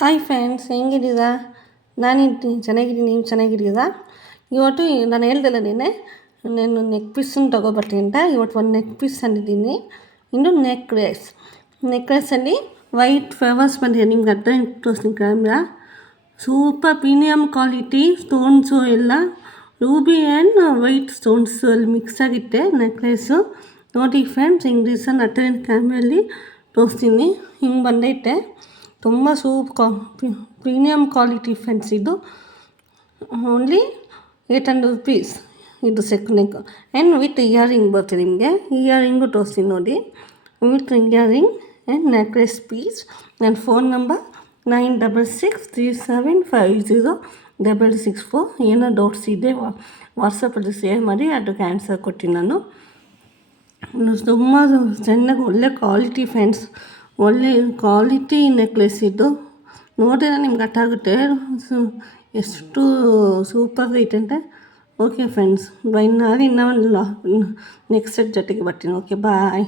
Hi friends, ಹೆಂಗಿದ್ದೀರಾ? ಚೆನ್ನಾಗಿದ್ದೀನಿ. ನೀವು ಚೆನ್ನಾಗಿದ್ದೀರಾ? ಇವತ್ತು ನಾನು ಹೇಳ್ದಲ್ಲ ನಾನು ನೆಕ್ ಪೀಸನ್ನು ತೊಗೊಬರ್ತೀನಿ ಅಂತ. ಇವತ್ತು ಒಂದು ನೆಕ್ ಪೀಸ್ ತಂದಿದ್ದೀನಿ. ಇನ್ನು ನೆಕ್ಲೆಸಲ್ಲಿ ವೈಟ್ ಫ್ಲವರ್ಸ್ ಬಂದಿದೆ. ನಿಮ್ಗೆ ಅರ್ಥ ತೋರಿಸ್ತೀನಿ camera. Super premium quality stones ಎಲ್ಲ ರೂಬಿ ಆ್ಯಂಡ್ ವೈಟ್ ಸ್ಟೋನ್ಸು ಅಲ್ಲಿ ಮಿಕ್ಸ್ ಆಗಿತ್ತೆ ನೆಕ್ಲೆಸ್ಸು. ನೋಡಿ ಫ್ರೆಂಡ್ಸ್, ಹಿಂಗೆ ರೀಸನ್ ಹತ್ತಿರ ಕ್ಯಾಮ್ರಲ್ಲಿ ತೋರಿಸ್ತೀನಿ. ಹಿಂಗೆ ಬಂದೈತೆ. ತುಂಬ ಪ್ರೀಮಿಯಮ್ ಕ್ವಾಲಿಟಿ ಫ್ರೆಂಡ್ಸ್. ಇದು ಓನ್ಲಿ 800 rupees. ಇದು ನೆಕ್ ಆ್ಯಂಡ್ ವಿತ್ ಇಯರಿಂಗ್ ಬರ್ತದೆ. ನಿಮಗೆ ಇಯರಿಂಗು ತೋರಿಸ್ತೀನಿ ನೋಡಿ. With earring and necklace piece. ನನ್ನ ಫೋನ್ ನಂಬರ್ 9637506664. ಏನೋ ಡೌಟ್ಸ್ ಇದೆ ವಾಟ್ಸಪ್ಪಲ್ಲಿ ಶೇರ್ ಮಾಡಿ, ಅದಕ್ಕೆ ಆನ್ಸರ್ ಕೊಡ್ತೀನಿ ನಾನು. ತುಂಬ ಚೆನ್ನಾಗಿ ಒಳ್ಳೆ ಕ್ವಾಲಿಟಿ ಫ್ರೆಂಡ್ಸ್, ಒಳ್ಳೆ ಕ್ವಾಲಿಟಿ ನೆಕ್ಲೆಸ್ ಇದು. ನೋಡಿದ್ರೆ ನಿಮ್ಗೆ ಅರ್ಥ ಆಗುತ್ತೆ ಎಷ್ಟು ಸೂಪರ್ ಐತೆ ಅಂತ. Okay friends, by. ನಾನು ಇನ್ನೂ ನೆಕ್ಸ್ಟ್ ಸೆಟ್ ಜೊತೆಗೆ ಬರ್ತೀನಿ. ಓಕೆ, ಬಾಯ್.